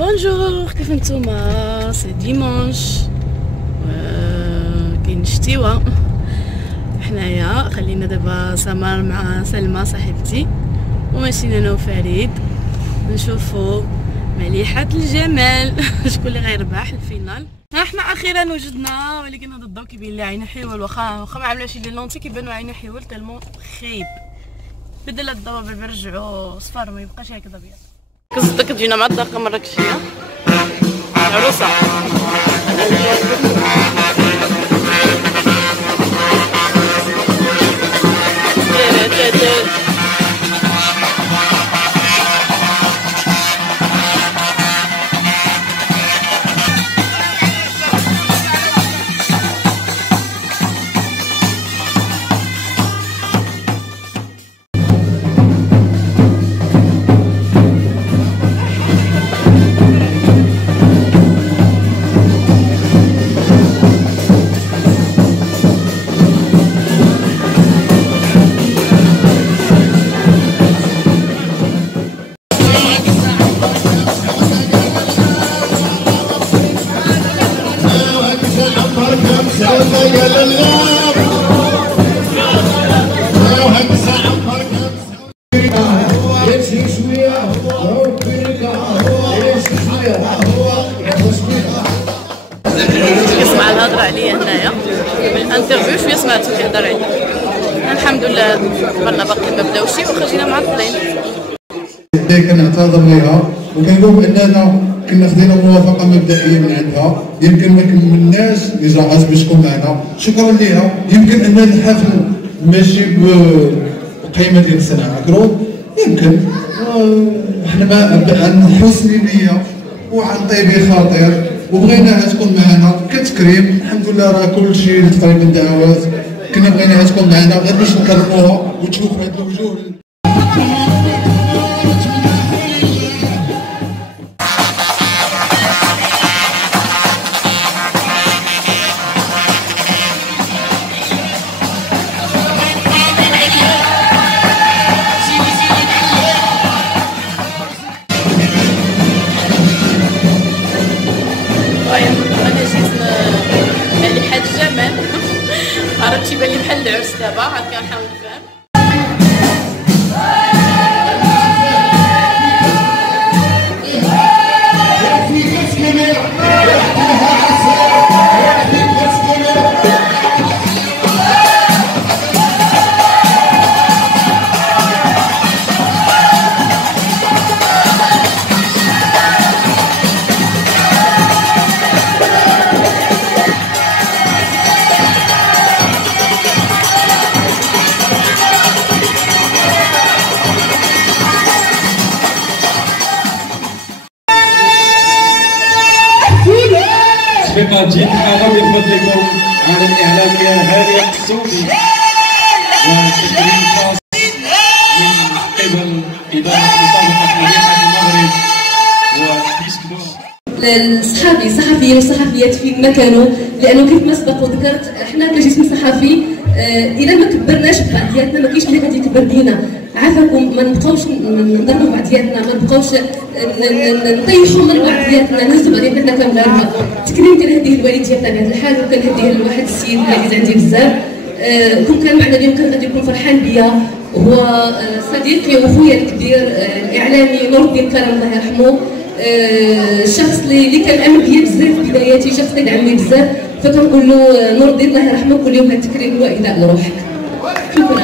بونجور، كيف نتوما؟ سي ديمونش كاين شتيوه. حنايا خلينا دابا سمر مع سلمى صاحبتي وماشيين انا وفريد نشوفوا مليحة الجمال شكون اللي غيربح الفينال. ها حنا اخيرا وجدنا، ولكن هذا الضوء كيبين لي عينه حيول، واخا ما عملوش لي لونتي كيبانوا عينه حيول تالمو خايب. بدل الضوء نرجعوا صفار ما يبقاش هكذا ابيض. كتجينا مع الدار مراكشيه العروسه. يسمع الهضره عليا هنايا بالانترفيو، شويه سمعتو كيهضر عليا. الحمد لله قبلنا باقي ما بداوش واخا جينا معطلين. كنعتذر ليها وكنقول اننا كنا خدينا موافقه مبدئيه من عندها، يمكن ما كملناش الاجراءات باش تكون معنا. شكرا ليها. يمكن ان الحفل ماشي بقيمه ديال السنه عكرون، يمكن حنا عن حسن نيه وعن طيب خاطر وبغيناها تكون معنا كتكريم. الحمد لله راه كلشي تقريبا دعوات كنا بغيناها تكون معنا غير باش نكرموها وتشوف هاد الوجوه. عرفتي بالي بحال العرس دابا عاد كنحاول نفهم. تفقد جيد حالة بفضلكم على الإعلامية هانية القسومي والتكريم الخاص من قبل إدارة مسابقة مليحة المغرب وديسك صحفيين وصحفيات في مكانه، لانه كيف ما سبق وذكرت احنا كجسم صحفي الى ما كبرناش بعضياتنا ما كاينش اللي غادي يكبر بينا. عافاكم ما نبقاوش نضربوا بعضياتنا، ما نبقاوش نطيحوا من بعضياتنا، نهزوا بعضياتنا كمغاربه. التكريم كنهديه لوالدتي بطبيعه الحال، وكنهديه لواحد السيد اللي عزيز عندي بزاف. كون كان معنا اليوم كان غادي يكون فرحان بيا، هو صديقي وخويا الكبير الاعلامي نور الدين كرم الله يرحمه. الشخص اللي كان امن بيا بزاف في بداياتي، شخص اللي دعمني بزاف، فكنقول له نور الدين الله يرحمه كل يوم هذا التكريم هو اهداء لروحك. شكرا.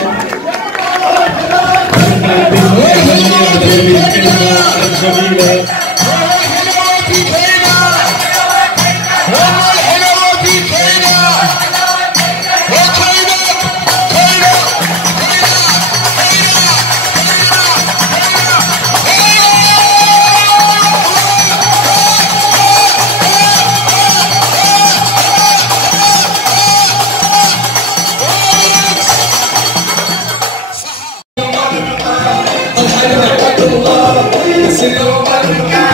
الله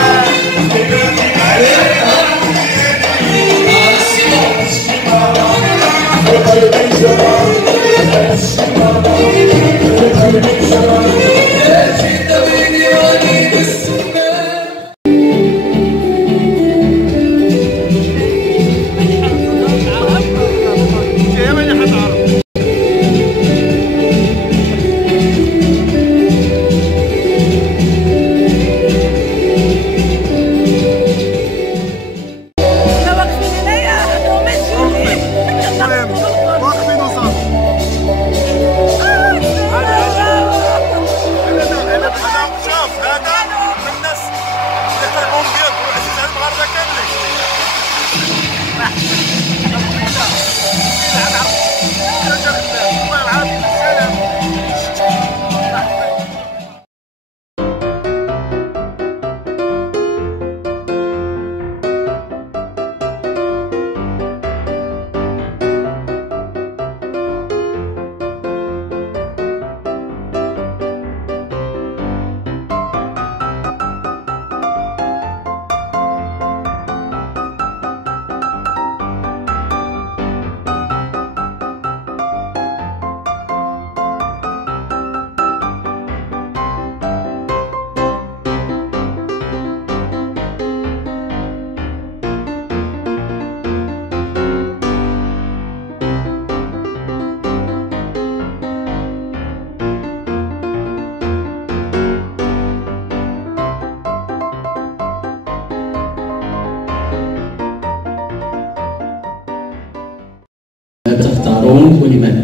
monde ولماذا؟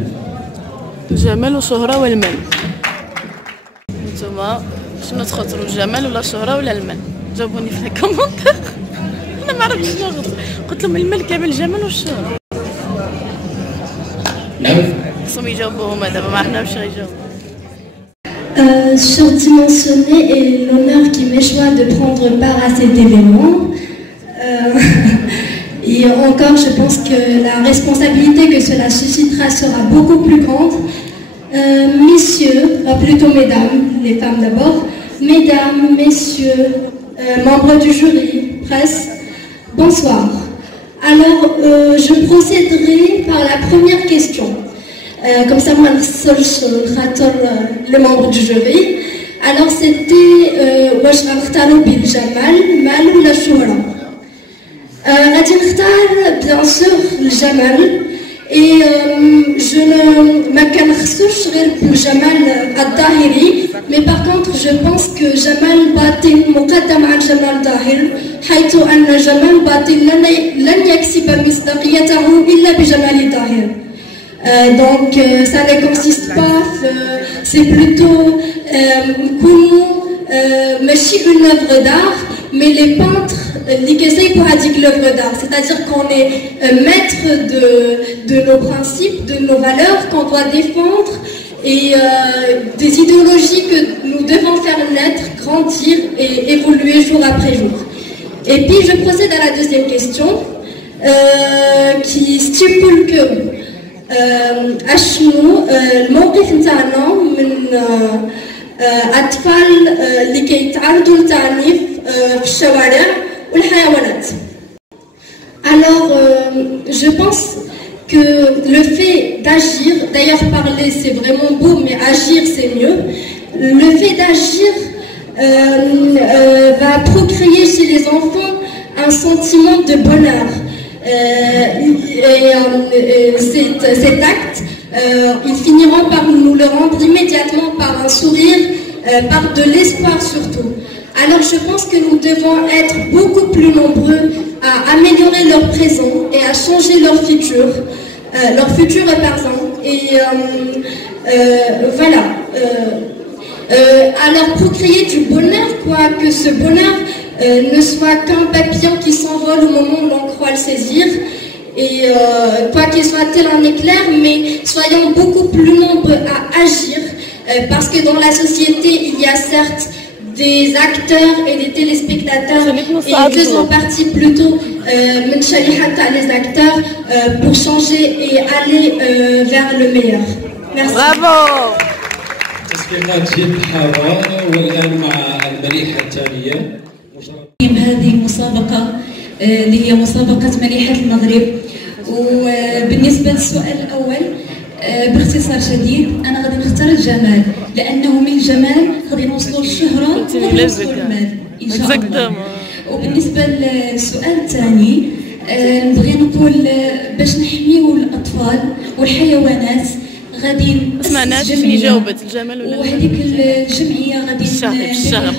الجمال والشهرة والمال. نتوما شنو تخاطروا الجمال ولا الشهرة ولا المال؟ جاوبوني في الكومنتير. انا ما عرفتش شنو قلت لهم المال كامل الجمال والشهرة. نعم. خصهم يجاوبوا هما دابا ما عرفنا واش غيجاوبوا. Surdimensionné et l'honneur qui m'échoit de prendre part à cet événement. Et encore, je pense que la responsabilité que cela suscitera sera beaucoup plus grande. Messieurs, plutôt mesdames, les femmes d'abord, mesdames, messieurs, membres du jury, presse, bonsoir. Alors, je procéderai par la première question. Comme ça, moi, le membre du jury. Alors, c'était واش غنختاروا بالجمال المال ولا الشهرة. غادي نختار bien sûr الجمال et je ne ما كنخصوش غير بالجمال الظاهري, mais par contre je pense que جمال باطن مقدم عن جمال ظاهر, حيث أن جمال باطن لن يكسب مصداقيته إلا بجمال ظاهر. Donc ça ne consiste pas, c'est plutôt ماشي une œuvre d'art, mais les peintres اللي كيسيبوا هذيك l'œuvre d'art, c'est-à-dire qu'on est maître de nos principes, de nos valeurs qu'on doit défendre et des idéologies que nous devons faire naître, grandir et évoluer jour après jour. Et puis je procède à la deuxième question qui stipule que أشنو الموقف نتاعنا من أطفال اللي كيتعرضوا للتعنيف في الشوارع والحيوانات. Alors je pense que le fait d'agir, d'ailleurs parler c'est vraiment beau, mais agir c'est mieux. Le fait d'agir va procréer chez les enfants un sentiment de bonheur. Cet acte, ils finiront par nous le rendre immédiatement par un sourire, par de l'espoir surtout. Alors je pense que nous devons être beaucoup plus nombreux à améliorer leur présent et à changer leur futur présent. Et voilà, à leur procréer du bonheur, quoi, que ce bonheur ne soit qu'un papillon qui s'envole au moment où l'on croit le saisir, et pas qu'il soit tel un éclair, mais soyons beaucoup plus nombreux à agir, parce que dans la société, il y a certes des acteurs et des téléspectateurs, et ils faisant partie plutôt les acteurs pour changer et aller vers le meilleur. Merci. Bravo. تصفيقات جد حارة والآن مع المليحة الثانية. هذه المسابقة اللي هي مسابقة مليحة المغرب. وبالنسبة للسؤال الأول باختصار شديد أنا غادي نختار الجمال, لأنه من الجمال غادي نوصلوا للشهرة ونوصلوا للمال إن شاء الله. وبالنسبة للسؤال الثاني نبغي نقول باش نحميو الأطفال والحيوانات غادي سمعناش فين جاوبت الجمال ولا وهذيك الجمعية غادي نديرها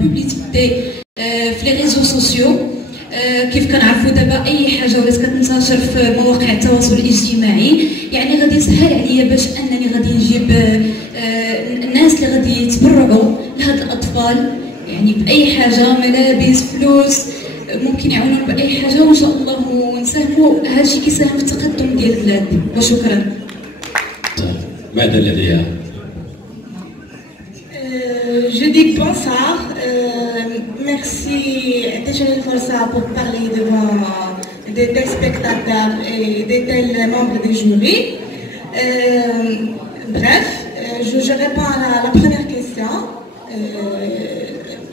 بوبليسيتي في لي ريزو سوسيو. كيف كنعرفوا دابا اي حاجه ولات كتنتشر في مواقع التواصل الاجتماعي, يعني غادي يسهل عليا باش انني غادي نجيب الناس اللي غادي يتبرعوا لهاد الاطفال, يعني باي حاجه, ملابس, فلوس, ممكن يعاونوا باي حاجه, وان شاء الله نساهموا. هادشي كيساهم في التقدم ديال البلاد. وشكرا. ماذا لديها؟ Je dis bonsoir. Merci d'être pour ça pour parler devant des téléspectateurs et des tels membres du jury. Bref, je réponds à la première question.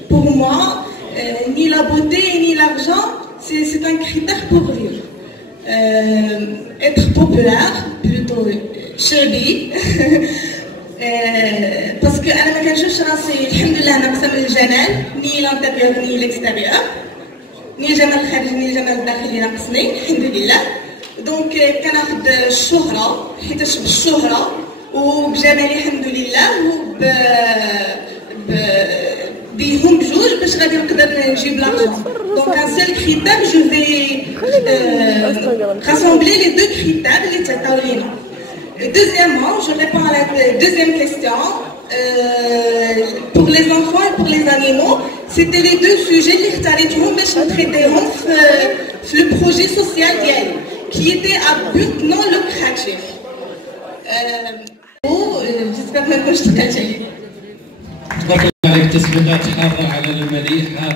Pour moi, ni la beauté ni l'argent, c'est un critère pour vivre. Être populaire, plutôt chérie. parce que انا ما كنشوفش راسي الحمد لله ناقصه من الجمال, ني لانتيريور ني ليكستيريور, ني الجمال الخارجي ني الجمال الداخلي ناقصني الحمد لله. دونك كناخذ الشهره حيتاش بالشهره وبجمالي الحمد لله بيهم بجوج باش غادي نقدر نجيب لارجون. دونك ان سيل كريتير جو في rassembler les deux critères اللي تعطاو لينا. Deuxièmement, je réponds à la deuxième question. Pour les enfants et pour les animaux, c'était les deux sujets اللي اختاريتهم باش نتريتيهم في le projet social ديالي qui était à but non lucratif. J'espère que je تقلت عليك. تبارك الله عليك. تصفيقات حارة على المليحة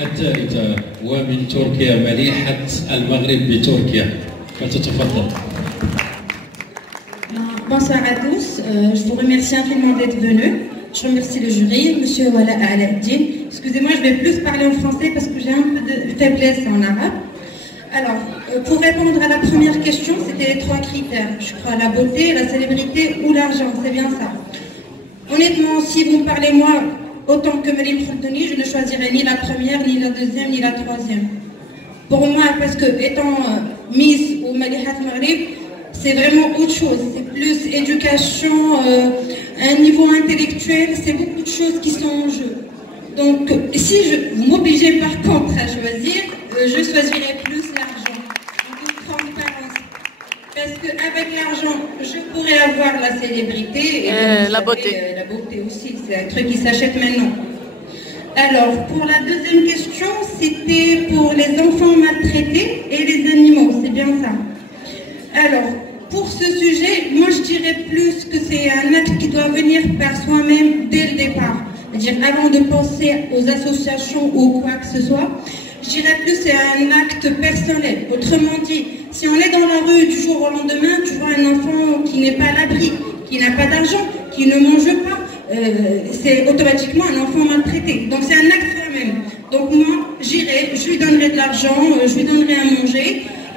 الثالثة ومن تركيا، مليحة المغرب بتركيا، فتتفضل. Bonsoir à tous, je vous remercie infiniment d'être venus. Je remercie le jury, monsieur Wala Aladdin. Excusez-moi, je vais plus parler en français parce que j'ai un peu de faiblesse en arabe. Alors, pour répondre à la première question, c'était les trois critères. Je crois la beauté, la célébrité ou l'argent, c'est bien ça. Honnêtement, si vous me parlez moi, autant que Marim Khaldouni, je ne choisirai ni la première, ni la deuxième, ni la troisième. Pour moi, parce que étant Miss ou Malihat Maghrib, c'est vraiment autre chose. C'est plus éducation, un niveau intellectuel, c'est beaucoup de choses qui sont en jeu. Donc, si vous m'obligez par contre à choisir, je choisirais plus l'argent. En toute transparence. Parce qu'avec l'argent, je pourrais avoir la célébrité et la beauté. La beauté aussi, c'est un truc qui s'achète maintenant. Alors, pour la deuxième question, c'était pour les enfants maltraités et les animaux, c'est bien ça. Alors, pour ce sujet, moi je dirais plus que c'est un acte qui doit venir par soi-même dès le départ. C'est-à-dire avant de penser aux associations ou quoi que ce soit, je dirais plus c'est un acte personnel. Autrement dit, si on est dans la rue du jour au lendemain, tu vois un enfant qui n'est pas à l'abri, qui n'a pas d'argent, qui ne mange pas, c'est automatiquement un enfant maltraité. Donc c'est un acte soi-même. Donc moi, j'irai, je lui donnerai de l'argent, je lui donnerai à manger,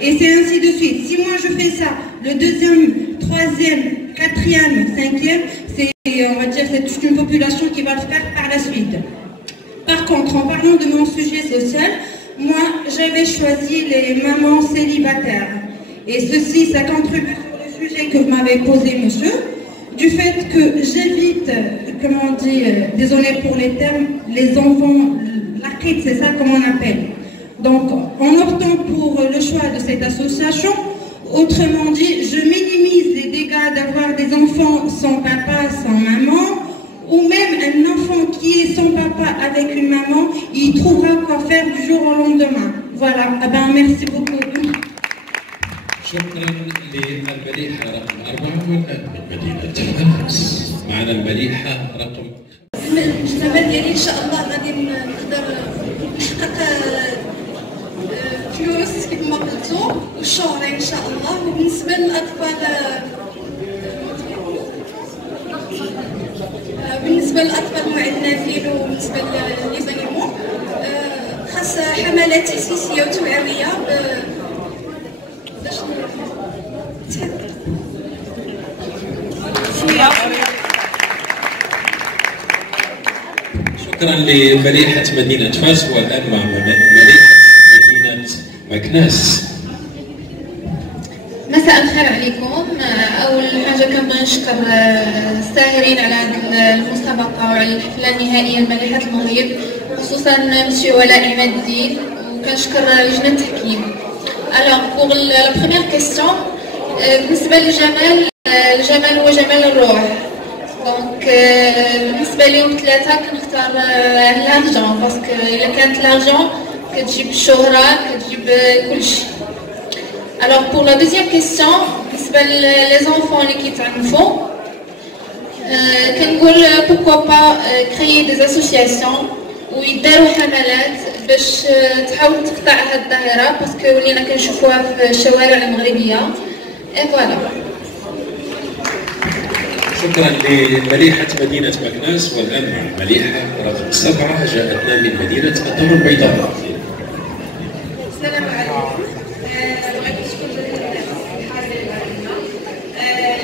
et c'est ainsi de suite. Si moi je fais ça, le deuxième, troisième, quatrième, cinquième, c'est, on va dire, c'est toute une population qui va le faire par la suite. Par contre, en parlant de mon sujet social, moi, j'avais choisi les mamans célibataires. Et ceci, ça contribue sur le sujet que vous m'avez posé, monsieur, du fait que j'évite, comment on dit, désolé pour les termes, les enfants, la quête, c'est ça comme on appelle. Donc, en optant pour le choix de cette association, autrement dit, je minimise les dégâts d'avoir des enfants sans papa, sans maman, ou même un enfant qui est sans papa avec une maman, il trouvera quoi faire du jour au lendemain. Voilà, eh ben, merci beaucoup. شكرا للمليحة رقم 4 والآن من مدينة فاس معنا المليحة رقم. المجتمع ديالي ان شاء الله غادي نقدر نحقق فلوس كيف ما قلتوا والشهرة ان شاء الله. وبالنسبة للأطفال المعدنافين وبالنسبة للزانيمو خاص حملات تأسيسية وتوعوية باش شكرا لمليحة مدينة فاس والآن مع مليحة مدينة مكناس. مساء الخير عليكم. أول حاجة كنبغي نشكر الساهرين على هذه المسابقة وعلى الحفلة النهائية لمليحة المغرب، خصوصا مسيو ولاء عماد الدين، وكنشكر لجنة التحكيم. Alors pour la première question, بالنسبة للجمال، الجمال هو جمال الروح. دونك بالنسبة ليهم ثلاثة كنختار لارجون، باسكو إلا كانت لارجون كتجيب الشهرة كتجيب كلشي. Alors pour la deuxième question, les enfants اللي كيتعنفوا كنقول pourquoi pas créer des associations ويداروا حملات باش تحاول تقطع هاد الظاهرة، باسكو ولينا كنشوفوها في الشوارع المغربية. اي فوالا. شكرا لمليحة مدينة مكناس والآن مع مليحة رقم 7 جاءتنا من مدينة الدار البيضاء. السلام عليكم.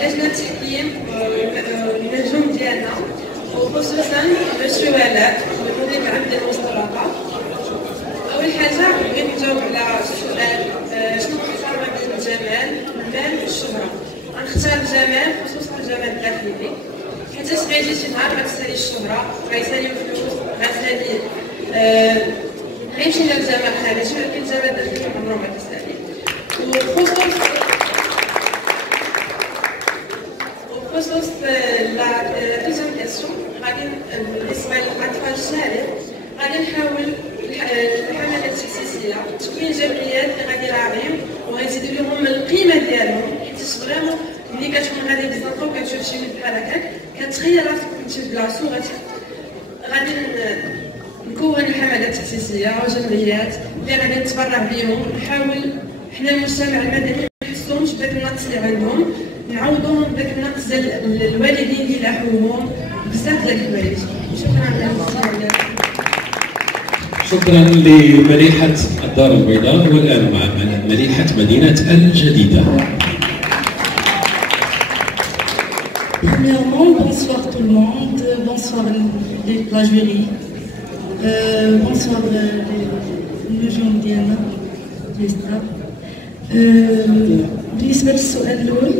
لجنة التحكيم النجوم ديالنا وخصوصا مسيو ولاء المدير العام ديال المسابقة. أول حاجة بغيت نجاوب على السؤال شنو نختار ما بين الجمال والمال والشهرة. غنختار الجمال خصوصا الجمال الداخلي، حيت غيجي شي نهار غتسالي الشهرة، غيسالي الفلوس، غتسالي غيمشي للجمال الخارجي ولكن الجمال الداخلي عمره ما كيسالي. وخصوص لا دوزيام كيسيون غادي بالنسبه للاطفال الشارع غادي نحاول الحملات التحسيسيه تكوين جمعيات اللي غادي يراعيو وغيزيدوا لهم القيمه ديالهم، حيت فريمون ملي كتكون غادي بزنطه وكتشوف شي ولد بحال هكاك كتخيل راسك كنتي في بلاصتو غادي نكون الحملات التحسيسيه وجمعيات اللي غادي نتبرع بهم، نحاول حنا المجتمع المدني نحسهمش بداك النقص اللي عندهم، نعوضوهم بداك النقص ديال الوالدين اللي لاحوهم بزاف ديال الحوايج. شكرا على الاستماع. شكرا لمليحة الدار البيضاء. والآن مع مليحة مدينة الجديدة. Premièrement, bonsoir tout le monde, bonsoir la jury, bonsoir les gens ديالنا les staff. بالنسبة للسؤال الأول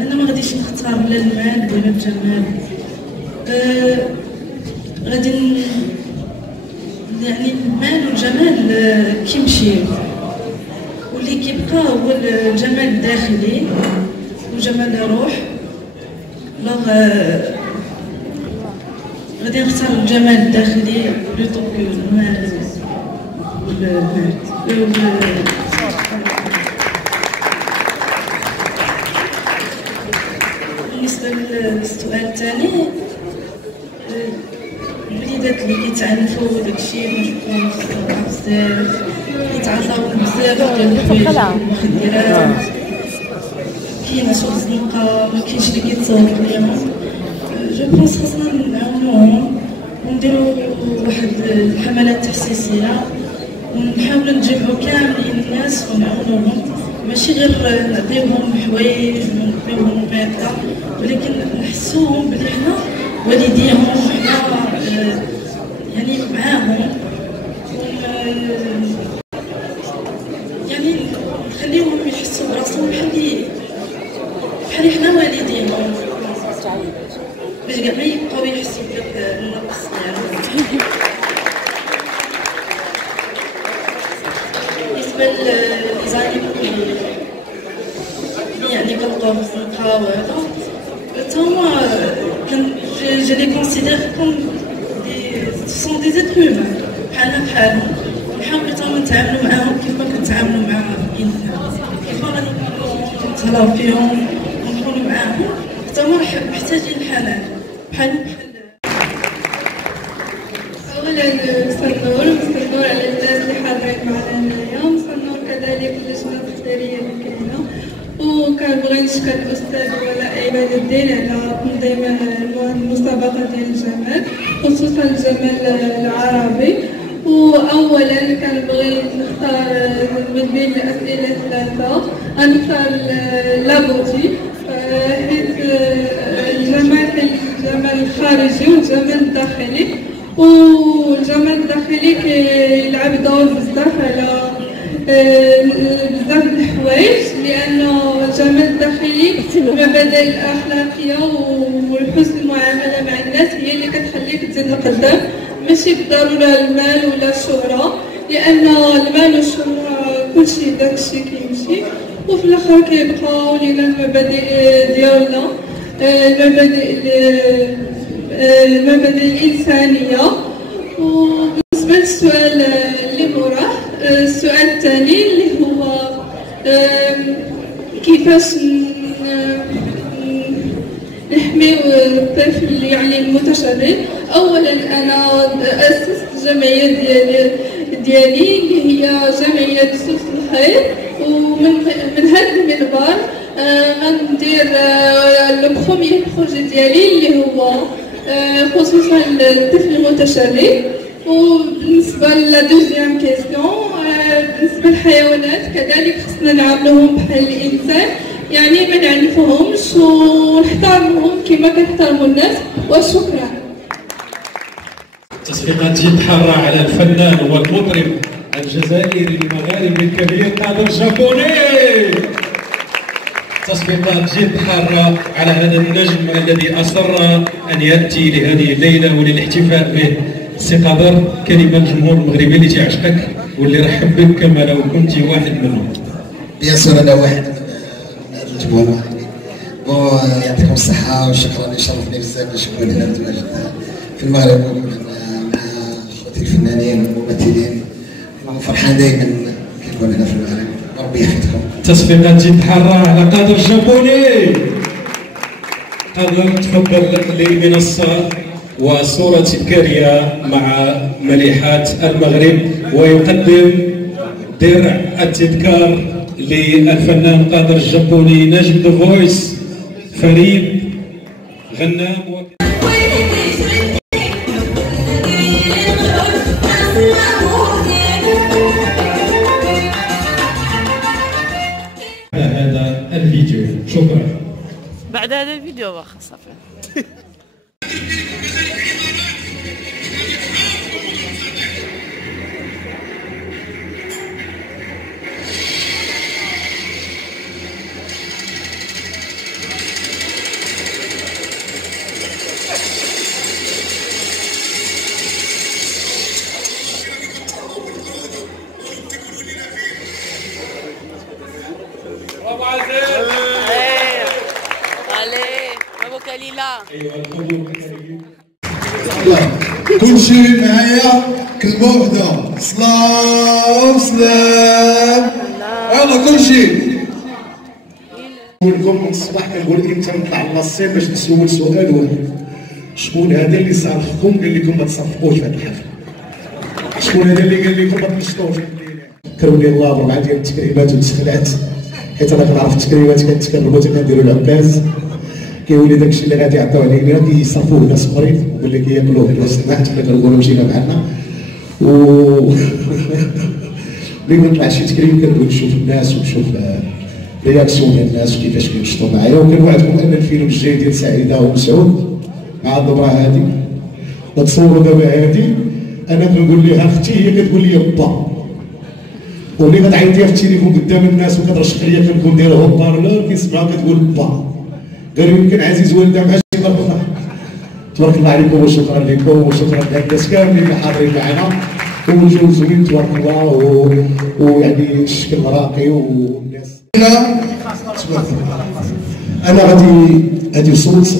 أنا ما غاديش نختار لا المال ولا الجمال، غادي يعني المال والجمال كيمشيو واللي كيبقى هو الجمال الداخلي وجمال الروح. غادي نختار الجمال الداخلي بلوتو كو المال بالنسبة للسؤال الثاني، الوليدات اللي كيتعنفوا وداكشي ما شفتهم بزاف كيتعاطاو بزاف ديال الحوايج المخدرات، كاينه شغل زنقه ما كاينش اللي كيتصور ليهم. جو بونس خاصنا نعاونوهم ونديرو واحد الحملات تحسيسيه ونحاولوا نجمعوا كاملين الناس ونعاونوهم، ماشي غير نعطيوهم حوايج ونعطيوهم ماده، ولكن نحسوهم بلي حنا والديهم وحنا يعني معاهم، يعني نخليوهم يحسوا براسهم بحال حنا والديهم باش كاع ما يبقاو يحسوا بداك النقص ديالهم. بالنسبه للزعيم يعني كنلقاو في الزنقه وهذا تما je les considère comme ce sont des êtres humains بحالنا بحالهم، نحاولوا تما نتعاملوا معاهم كيف ما كنتعاملوا مع الانسان، كيف ما غادي نتهلاو فيهم ونكونوا معاهم تما محتاجين الحنان بحال اولا مسنور على الناس اللي حاضرين معنا هنايا، مسنور كذلك اللجنه التحضيريه اللي كاينه، وكنبغي نشكر الاستاذ ولاء عماد الدين على تنظيم المسابقه ديال الجمال خصوصا الجمال العربي. واولا كنبغي نختار من بين الاسئله ثلاثه، غنختار لابوتي حيت الجمال الخارجي والجمال الداخلي، والجمال الداخلي كيلعب دور بزاف على بزاف د الحوايج، لانه الجمال الداخلي المبادئ الاخلاقيه والحسن المعامله مع الناس هي اللي كتخليك تزيد لقدام، ماشي بالضروره المال ولا الشهره، لان المال والشهره كلشي داكشي كيمشي، وفي الاخر كيبقاو لينا المبادئ ديالنا، المبادئ الانسانيه. وبالنسبه للسؤال اللي موراه، السؤال الثاني اللي هو كيفاش نحميو الطفل يعني المتشرد. اولا انا اسست الجمعيه ديالي اللي هي جمعيه سوس الخير، ومن هذا المنبر غندير لو بروميير بروجي ديالي اللي هو خصوصا الطفل المتشرد. وبالنسبه للدوزيام كيسيون، بالنسبه للحيوانات كذلك خصنا نعاملوهم بحال الانسان، يعني ما نعنفوهمش ونحترمهم كما كنحترموا الناس. وشكرا. تصفيقات جد حاره على الفنان والمطرب الجزائري المغاربي الكبير نادر جابوني. تصفيقات جد حاره على هذا النجم الذي اصر ان ياتي لهذه الليله وللاحتفاء به. سي قادر كلمه للجمهور المغربي اللي تيعشقك واللي رحب بك كما لو كنت واحد منهم. بيان سور انا واحد من هذا الجمهور المغربي. بون يعطيكم الصحه وشكرا، يشرفني بزاف باش نكون هنا نتواجد في المغرب مع اخوتي الفنانين والممثلين. فرحان دائما كنكون هنا في المغرب، ربي يحفظكم. تصفيقات جد حاره على قادر الجابوني. قادر تفضل للمنصه وصوره تذكاريه مع مليحات المغرب، ويقدم درع التذكار للفنان قادر الجابوني نجم ذا فويس فريد غنام. هذا الفيديو شكرا. بعد هذا الفيديو واخا صافي. كلشي معايا كلمة وحدة، سلام سلام. يلا كلشي. نقول لكم من الصباح كنقول امتى نطلع للصين باش نسول سؤال واحد، شكون هذا اللي صرفكم قال لكم ما تصرفوش في هذه الحفله؟ شكون هذا اللي قال لكم ما تنشطوش؟ كروني الله بربعه ديال التكريمات والتسخيلات، حيت انا كنعرف التكريمات كنتكرموا كنديروا العباس، كيولي داكشي اللي غادي يعطيو علينا كيصرفوه ناس اخرين ولا كياكلوه في الوسط حتى كنقولوا مشينا بحالنا. ملي كنطلع شي تكريم كنبغي نشوف الناس ونشوف رياكسيون ديال الناس وكيفاش كينشطوا معايا، وكنوعدكم ان الفيلم الجاي ديال سعيده ومسعود مع الدبره هادي نتصوروا دابا هادي انا كنقول لها اختي هي كتقول لي با، وملي كتعيطيها في التليفون قدام الناس وكترشح ليا كنكون دايرها بارلور كيسمعها كتقول با. قالوا يمكن عزيز والده مع شي مرة. تبارك الله عليكم وشكرا لكم وشكرا للناس كاملين اللي حاضرين معنا، والجو زوين تبارك الله ويعني الشكل راقي والناس. انا غادي وصلت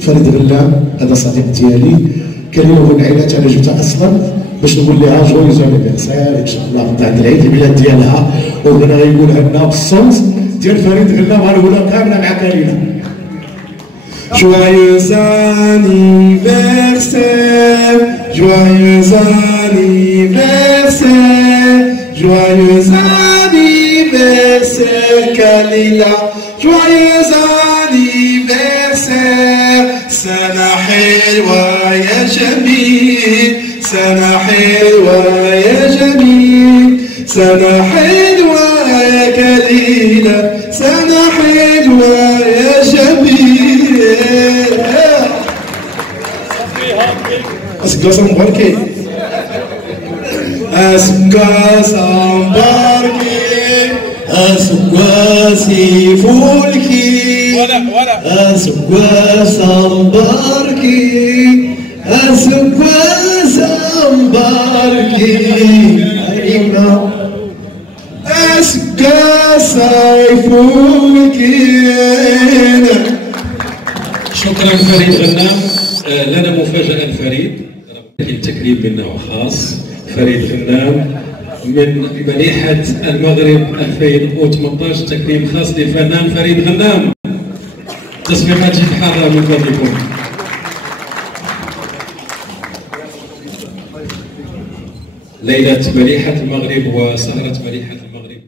فريد غلام، هذا صديق ديالي، كلمه من العائلات انا جبتها اصلا باش نقول لها جويز انيفرسير ان شاء الله غدا عند العيد الميلاد ديالها، وبغينا غيقولها لنا بالصوت ديال فريد غلام غنقولها كامله مع كلمه. Joyeux anniversaire, joyeux anniversaire, joyeux anniversaire Kalila, joyeux anniversaire. سنة حلوة يا جميل، سنة حلوة يا جميل، سنة حلوة يا كليلة، سنة حلوة يا جميل. Asgasan barke, asgasan barke, asgasi fulki, asgasan barke, asgasan barke, asgasi fulki. شكرا فريد غنام. لنا مفاجأة لفريد، التكريم منا خاص. فريد غنام من مليحة المغرب 2018، تكريم خاص للفنان فريد غنام. تصفيقات جد حارة من فضلكم. ليلة مليحة المغرب وسهرة مليحة المغرب.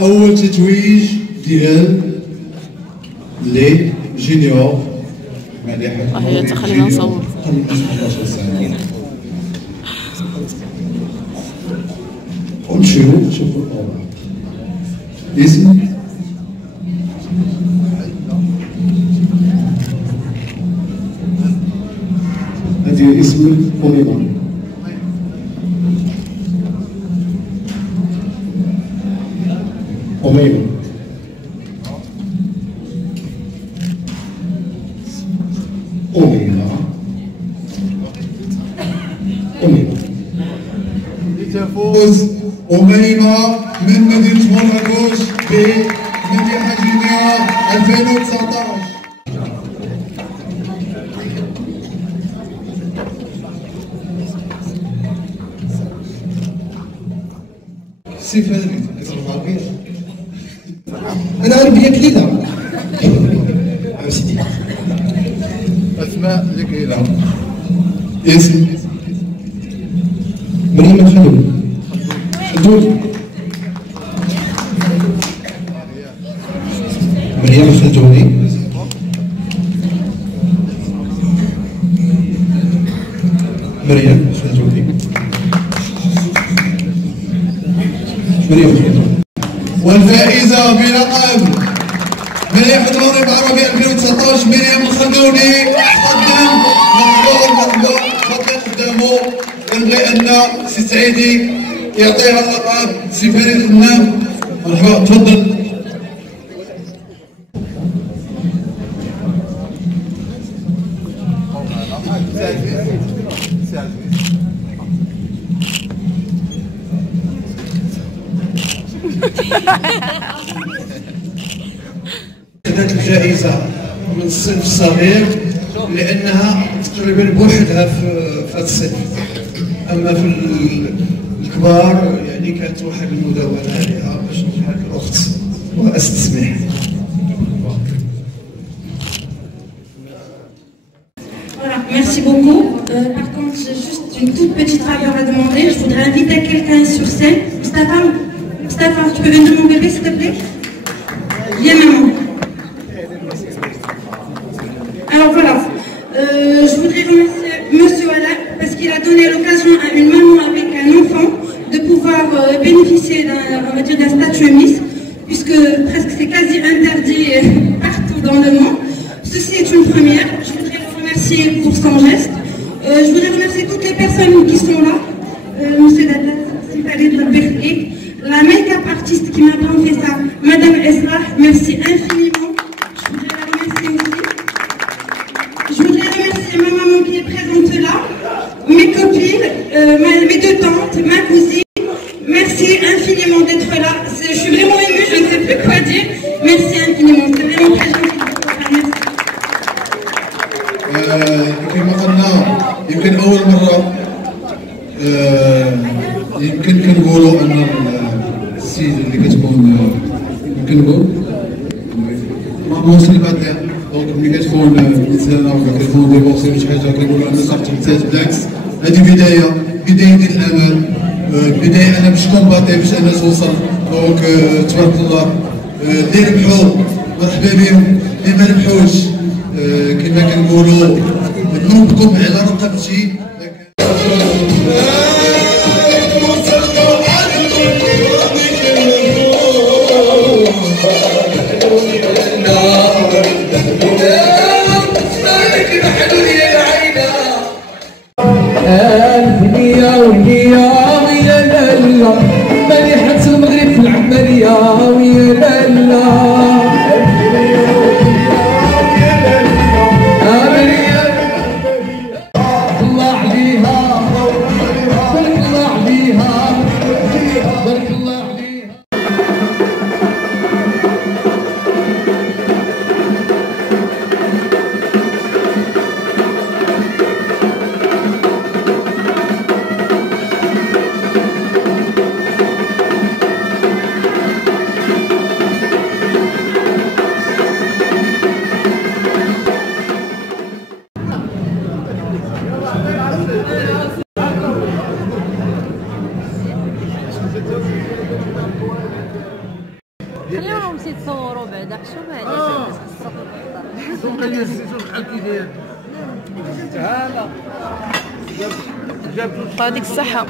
أول تتويج ديال لي جينيور مليحة المغرب. خلينا نصور. ونمشيو نشوفو الأوضاع. اسم هذه اسم أميمة. أميمة أميمة لتفوز أميمة من مدينة مراكش بمنيحة جينيا 2019. سي فريد كتهضر العربية؟ أنا عربية كليلة. سيدي أسماء لكيلة. اسم مريم الخلدوني. مريم الخلدوني. مريم الخلدوني. مريم الخلدوني. والفائزة بلقب مليحة المغرب العربي 2019 مريم الخلدوني. تقدم مرحبا تفضل قدامه. كنبغي أن سي سعيدي يعطيها اللقب. سي فريد النام مرحبا تفضل. خدات الجائزة من الصنف الصغير لأنها تقريبا بوحدها في هذا الصنف، أما في الكبار يعني كانت واحد المداولة عليها باش نجحت الأخت وأستسمح. Voilà, merci beaucoup. Par contre, j'ai juste une toute petite faveur à demander. Je voudrais inviter quelqu'un sur scène. Mustafa, tu peux venir mon bébé, s'il te plaît? Viens, maman. Alors voilà, je voudrais remercier Monsieur Alak parce qu'il a donné l'occasion à une maman avec un enfant de pouvoir bénéficier d'un statut Miss, puisque presque c'est quasi interdit partout dans le monde. Ceci est une première. Je voudrais le remercier pour son geste. Je voudrais remercier toutes les personnes qui sont là. Monsieur Dada, la make-up artiste qui m'a fait ça, Madame Esra, merci infiniment. Je voudrais la remercier aussi. Je voudrais remercier ma maman qui est présente là, mes copines, mes deux tantes, ma cousine. Merci infiniment d'être là. Je suis vraiment émue, je ne sais plus quoi dire. Merci infiniment, c'est vraiment très gentil. كما قلنا يمكن أول مرة يمكن كنقولوا أن السيدة اللي كتكون يمكن نقول مامون سيليباتير، دونك ملي كتكون إنسانة ولا كتكون ديفورسي ولا شي حاجة كنقولوا أن صافي تمتاز. بالعكس هذه بداية ديال الأمل، بداية أنا باش كومباتي باش أنا توصل. دونك تبارك الله اللي ربحوا مرحبا بهم، اللي ما ربحوش كما كنقولوا ذنوبكم على رقبتي. الفنية وهي ويا لالا مليحة المغرب في العملية ويا لالا. خليهم يتصوروا بعدا حشو معليش سوق الزيتون بحال كي داير هذا يعطيك الصحة.